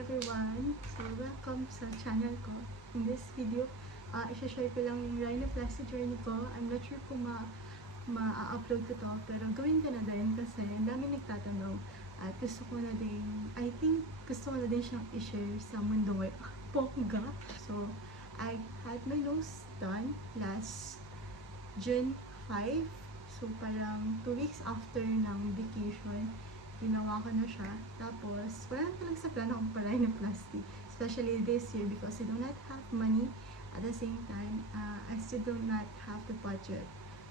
everyone! So, welcome sa channel ko. In this video, isa-share ko lang yung rhinoplasty journey ko. I'm not sure kung ma-upload ko to, pero gawin ko na din kasi ang dami nagtatanong at gusto ko na din, I think gusto ko na din siyang i-share sa mundo ngayon. Bongga! So, I had my nose done last June 5. So, parang 2 weeks after ng vacation, ginawa ko na siya. Tapos, wala na talaga sa plano kung pa-rhinoplasty. Especially this year because I do not have money. At the same time, I still do not have the budget.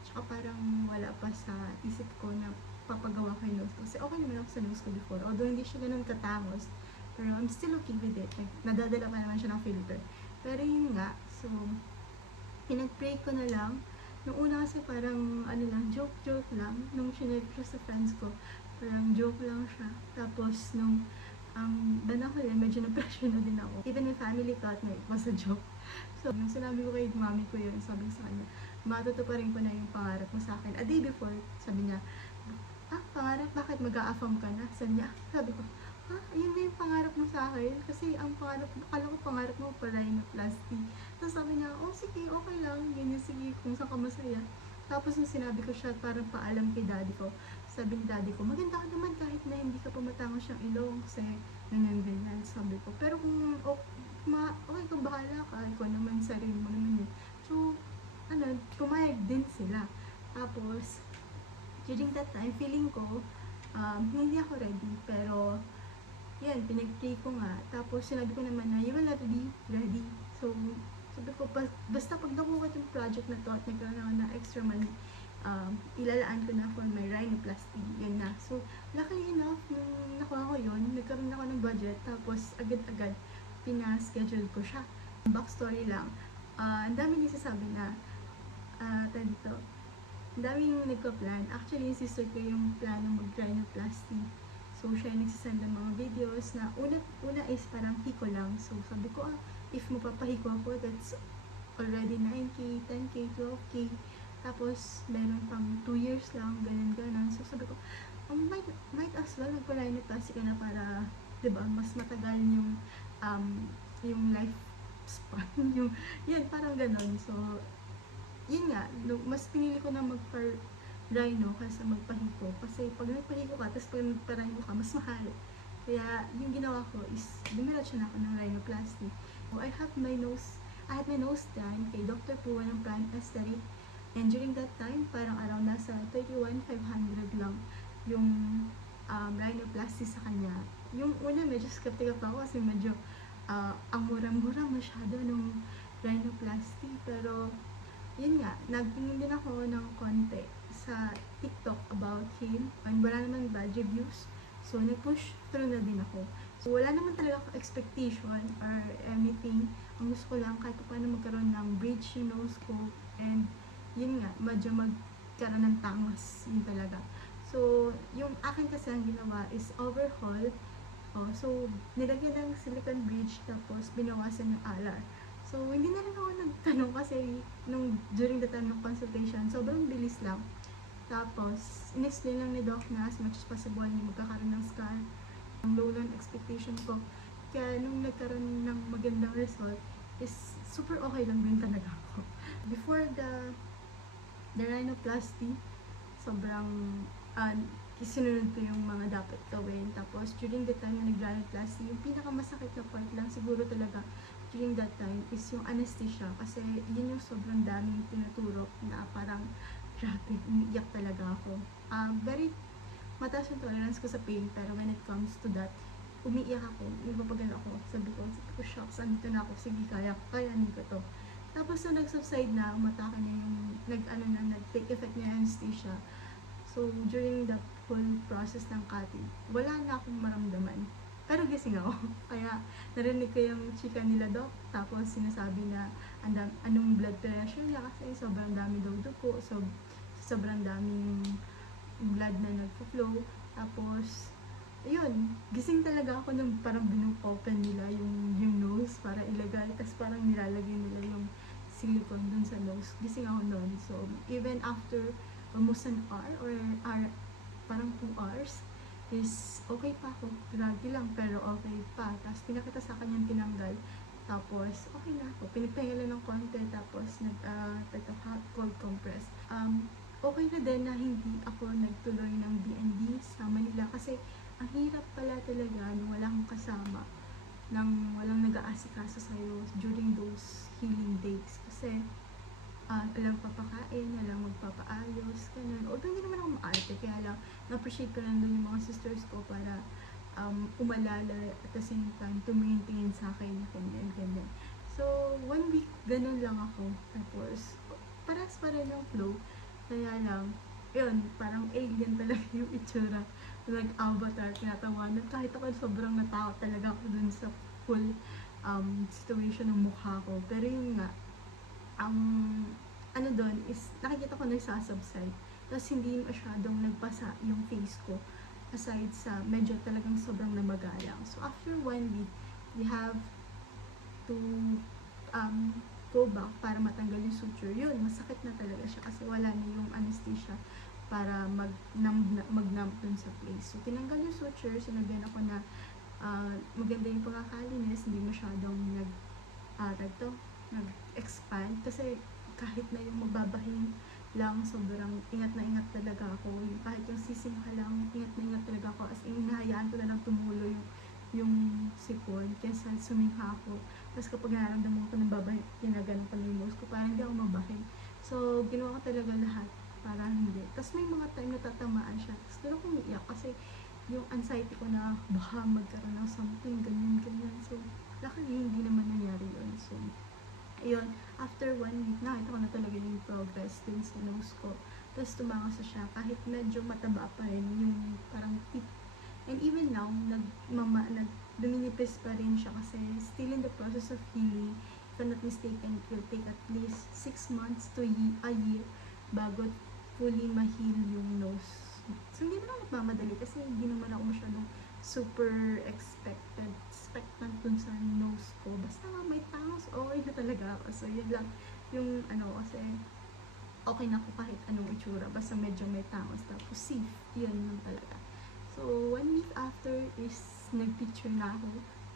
Tsaka parang wala pa sa isip ko na papagawa ko yung nose ko. Kasi okay naman ako sa nose ko before. Although hindi siya ganun katangos. Pero I'm still okay with it. Like, nadadala pa naman siya ng filter. Pero yun nga. So, pinag-pray ko na lang. Nung una kasi parang, joke lang. Nung sinare ko sa friends ko, parang joke lang siya. Tapos, nung bandang huli, medyo na-pressure na din ako. Even my family thought na it was a joke. So, nung sinabi ko kay mami ko yun, sabi ko sa kanya, matutuparin ko na yung pangarap mo sa akin. A day before, sabi niya, pangarap? Bakit mag-a-affirm ka na? Sabi ko, yun na yung pangarap mo sa akin? Kasi ang pangarap, akala ko pangarap mo pa rhinoplasty. Tapos sabi niya, sige, okay lang. Ganyan, sige, kung saan ka masaya. Tapos nung sinabi ko siya, parang paalam kay daddy ko. Sabi ni daddy ko, maganda ka naman kahit na hindi ka pumatangos siyang ilong. Kasi ganyan. Sabi ko, pero kung okay, kung bahala ka, ikaw naman, sarili mo naman yun. So, pumayag din sila. Tapos, during that time, feeling ko, hindi ako ready. Pero, yan, pinag-pray ko nga. Tapos, sinabi ko naman na, you will have to be ready. So, sabi ko, basta pag nakuha yung project na to at nagkaroon ako na extra money, ilalaan ko na for my rhinoplasty. Yan na. So, luckily enough, nung nakuha ko yun, nagkaroon ako ng budget. Tapos, agad-agad, pina-schedule ko siya. Backstory lang. Ang dami nagsasabi na, dito, ang daming nagpa-plan. Actually, yung sister ko yung plano mag-rhinoplasty. So, siya yung nagsasend ng mga videos na una is parang hiko lang. So, sabi ko, if mapapahiko ako, that's already 9K, 10K, 12K. Tapos, meron pang 2 years lang, ganun. So, sabi ko, might as well magpa-rhinoplasty ka na para, diba, mas matagal yung life span. Yan, parang ganun. So, yun nga, mas pinili ko na magpa-rhino kaysa magpahiko. Kasi pag nagpahiko ka, tapos pag nagpa-rhino ka, mas mahal. Kaya, yung ginawa ko is, dumiretso na ako ng rhinoplasty. So, I had my nose done kay Dr. Puwa ng Prime Aesthetic. And during that time, parang around nasa 31,500 lang yung rhinoplasty sa kanya. Yung una, medyo skeptical pa ako kasi medyo ang mura-mura masyado nung rhinoplasty. Pero, yun nga, nagtingin din ako ng konti sa TikTok about him and wala naman bad reviews. So, nag-push through na din ako. So, wala naman talaga ako expectation or anything. Ang gusto ko lang kahit paano magkaroon ng bridge yung nose ko and yun nga, medyo magkaroon ng tangos. Yun talaga. So, yung akin kasi ang ginawa is overhaul. So, nilagyan ng silicone bridge tapos binawasan yung alar. So, hindi na rin ako nagtanong kasi during the time ng consultation, sobrang bilis lang. Tapos, in-explain lang ni Doc na as much as possible hindi magkakaroon ng scar. Ang low lang expectation ko. Kaya nung nagkaroon ng magandang result, is super okay lang din talaga ako. Before the rhinoplasty, sobrang sinunod ko yung mga dapat gawin. Tapos, during the time na nag-rhinoplasty, yung pinakamasakit na part lang siguro talaga during that time is yung anesthesia. Kasi yun yung sobrang daming tinuturo na parang grabe, umiiyak talaga ako. Very mataas yung tolerance ko sa pain, pero when it comes to that, umiiyak ako, ipapagal ako. Sabi ko, shucks, andito na ako, sige, kayanin ko to. Tapos nung nag-subside na, umatake na yung, nag-take effect na yung anesthesia. So, during the whole process ng cutting, wala na akong maramdaman. Pero gising ako. Kaya, narinig ko yung chika nila Doc. Tapos, sinasabi na anong blood pressure niya kasi sobrang dami daw dugo. So, sobrang daming blood na nagpo-flow. Tapos, yun, gising talaga ako nung parang open nila yung nose para ilagay. Tapos parang nilalagay nila yung silicone dun sa nose. Gising ako nun. So, even after almost an hour or parang 2 hours, is okay pa ako. Grabe lang, pero okay pa. Tapos pinakita sa akin yung tinanggal. Tapos, okay na ako. Pinipahinga lang ng konti. Tapos, hot cold compress. Okay na din na hindi ako nagtuloy ng B&B sa Manila. Kasi, ang hirap pala talaga nung wala akong kasama. Nang walang nag-aasikaso sa'yo during those healing days. Kasi, walang papakain, walang magpapaayos, ganun. Although hindi naman ako maarte, kaya lang, na-appreciate ko lang doon yung mga sisters ko para umalala at the same time, tumingin sa akin, ganyan. So, 1 week, ganun lang ako. Tapos, paras pa rin yung flow. Kaya lang, yun, parang alien talaga yung itsura. Nag-avatar, tinatawanan. Kahit ako sobrang natakot talaga ako dun sa full situation ng mukha ko. Pero yun nga, ang ano doon is nakikita ko nagsasubside. Tapos hindi masyadong nagpasa yung face ko aside sa medyo talagang sobrang namagalang. So after 1 week, we have to go back para matanggal yung suture. Yun, masakit na talaga siya kasi wala na yung anesthesia para mag-numb dun sa place. So tinanggal yung suture, sinagyan ako na maganda yung pagkakalinis, hindi masyadong nag-expand kasi kahit na yung magbabahin lang, sobrang ingat na ingat talaga ako. Yung, kahit yung sising ka lang, ingat na ingat talaga ako. As in, hinahayaan ko na lang tumulo yung sipon kaysa sumingha ako. Tapos kapag nararamdaman ko ng babahin, ginaganon ko na yung nose ko para hindi ako mabahin. So, ginawa ko talaga lahat para hindi. Tapos may mga time na tatamaan siya. Tapos doon ako umiiyak kasi yung anxiety ko na baka magkaroon ng something, ganyan. So, luckily, hindi naman nangyari yun. So, ayun, after 1 week, nakita ko na talaga yung progress din sa nose ko. Tapos tumangas na siya, kahit medyo mataba pa rin yung parang tip. And even now, duminipis pa rin siya kasi still in the process of healing. If I'm not mistaken, it will take at least 6 months to a year bago fully ma-heal yung nose. So, hindi naman nagmamadali kasi hindi naman ako masyadong super expectant dun sa nose ko. Basta may tangos, okay na talaga ako. So, yun lang yung kasi okay na ako kahit anong itsura. Basta medyo may tangos. Tapos, safe. Yun lang talaga. So, 1 week after is nag-picture na ako.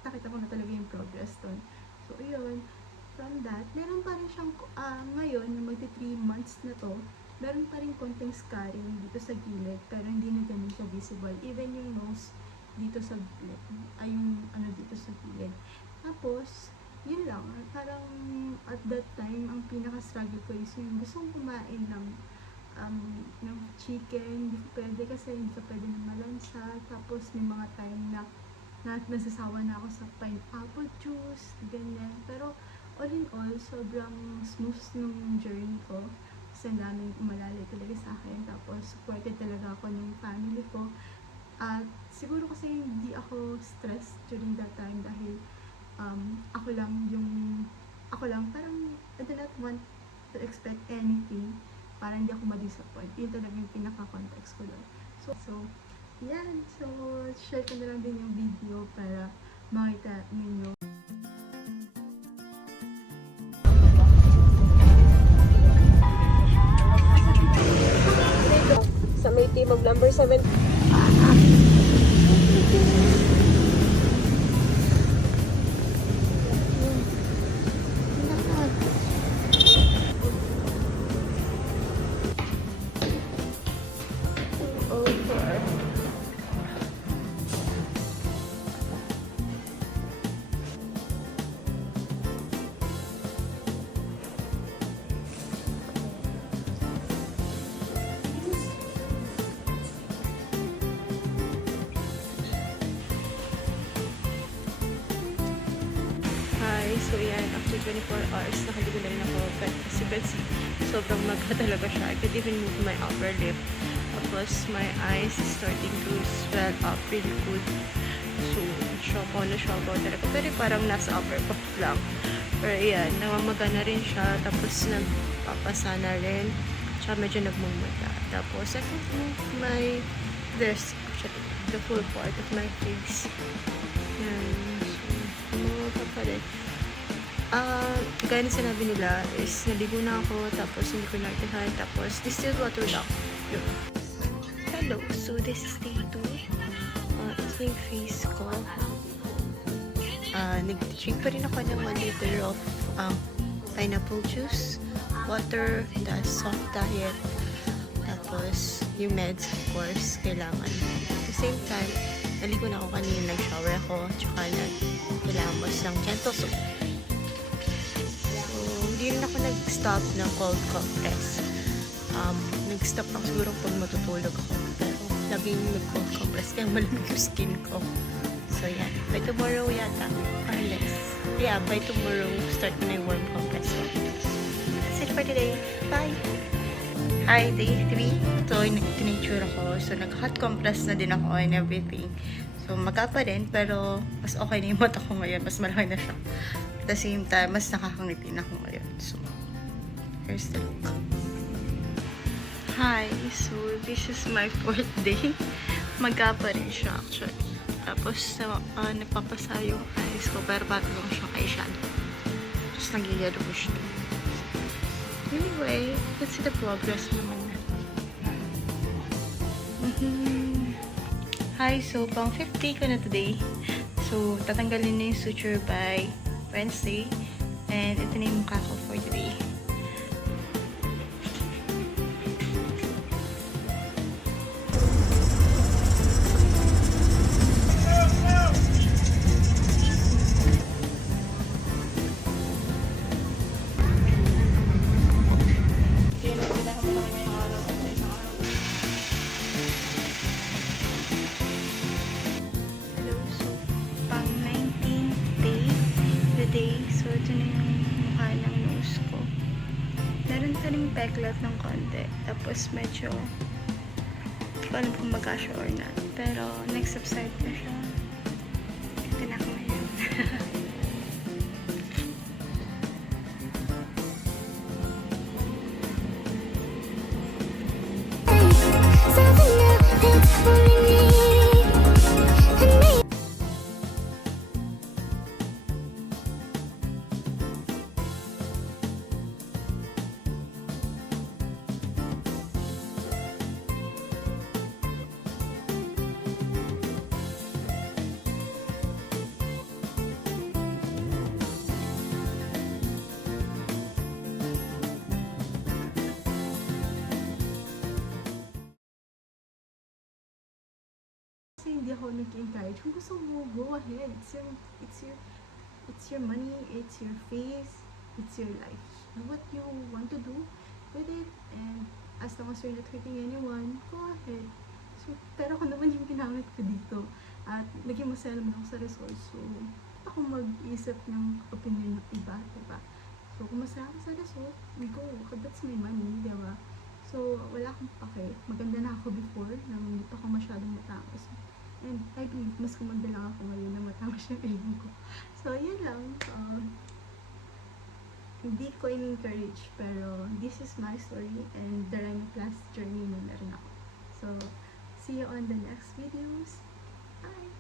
Nakita ko na talaga yung progress dun. So, yun. From that, meron pa rin siyang, ngayon, na magti 3 months na to, meron pa rin konting scarring dito sa gilid, pero hindi na ganun siya visible. Even yung nose, dito sa gilid, ay yung dito sa gilid. Tapos, yun lang, parang at that time, ang pinaka-struggle ko is yung gusto kong kumain ng chicken, hindi ko pwede kasi hindi ka pwede ng malansa. Tapos, may mga time na nasasawa na ako sa pineapple juice, ganyan. Pero, all in all, sobrang smooth nung journey ko. Kasi ang daming umalalay talaga sa akin. Tapos, supported talaga ako ng family ko. At siguro kasi hindi ako stressed during that time dahil ako lang parang I do not want to expect anything para hindi ako ma-disappoint. Yun talaga yung pinaka-context ko lang. So, yan. So, share ko na lang din yung video para makita ninyo. Sa may team of number 7. So yan, after 24 hours, nakaligo na rin ako. But as you can see, sobrang magka talaga siya. I could even move my upper lip. Tapos my eyes is starting to swell up really good. So, shock talaga. Pero parang nasa upper part lang. Pero yan, namamaga na rin siya. Tapos nagpapasa na rin. Tsaka medyo nagmumata. Tapos I can move my dress, actually, the full part of my face. Yan. So, papalit. Gaya na sinabi nila is naligo na ako, tapos hindi ko nartihan, tapos distilled water lang. Hello, so this is day 2. aking face ko. Nag-drink pa rin ako ng 1 liter of pineapple juice, water, the soft diet, tapos yung meds, of course, kailangan. At the same time, naligo na ako kanina, nag-shower ako, tsaka nilamos ng gentle soap. So, hindi rin ako nag-stop ng cold compress. Nag-stop lang siguro pag matutulog ako, pero laging nag-cold compress, kaya malamig yung skin ko. So, yan. By tomorrow yata, or less. Yeah, by tomorrow, start na yung warm compress. So, that's it for today. Bye! Hi, day 3. So, tinature ako. So, nag-hot compress na din ako and everything. So, magkapa rin, pero mas okay na yung mata ko ngayon. Mas malaki na siya. At the same time, mas nakakangiti na ako ngayon. So, here's the look. Hi! So, this is my 4th day. Magkapa rin siya actually. Tapos, napapasa yung eyes ko, pero bago lang siyang eyeshadow. Tapos, nag-yellow siya. Anyway, let's see the progress naman. Hi, so, pang 50 ko na today. So, tatanggalin na yung suture by Wednesday. And ito na yung mukha ko for today. So, ito na yung mukha ng nose ko. Meron pa rin peklat ng konti. Tapos, medyo hindi ko alam kung magkasya or not. Pero, next subside na siya. Ito na ako ngayon. Kasi hindi ako nag-encourage. Kung gusto mo, go ahead. It's your money, it's your face, it's your life. Do what you want to do with it, and as long as you're not hurting anyone, go ahead. So, pero ako naman yung ginamit ko dito. At naging masaya naman ako sa result. So, ako mag-isip ng opinion ng iba, diba? So, kung masaya ako sa result, go. That's my money, diba? So, wala akong pake. Maganda na ako before, nang hindi pa ako masyadong matangos. And I believe, mas kumanda lang ako ngayon na matangos yung ilong ko. So, yun lang. Hindi ko in-encourage, pero this is my story and the rhinoplasty journey na meron ako. So, see you on the next videos. Bye!